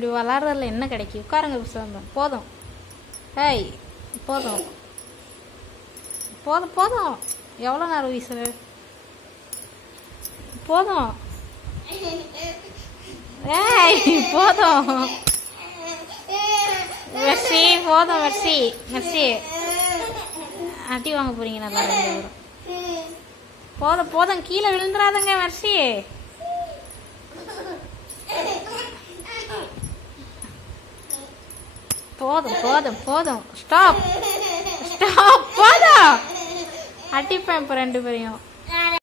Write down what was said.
இப்படி விளாட்றதுல என்ன கிடைக்கும்? உட்காருங்க பேசாம. போதும். ஏய் போதும் போதும் போதும். எவ்வளோ நேரம் வீசுற? போதும். ஏய் போதும் மெர்சி, போதும் மெர்சி. மெர்சி அடி வாங்க போறீங்க நல்லா 2 பேரும். போதும் போதும், கீழே விழுந்துடாதுங்க மெர்சி. போதும் போதும் போதும். Stop stop. போதும். அடிப்பேன் இப்போ 2 பேரையும்.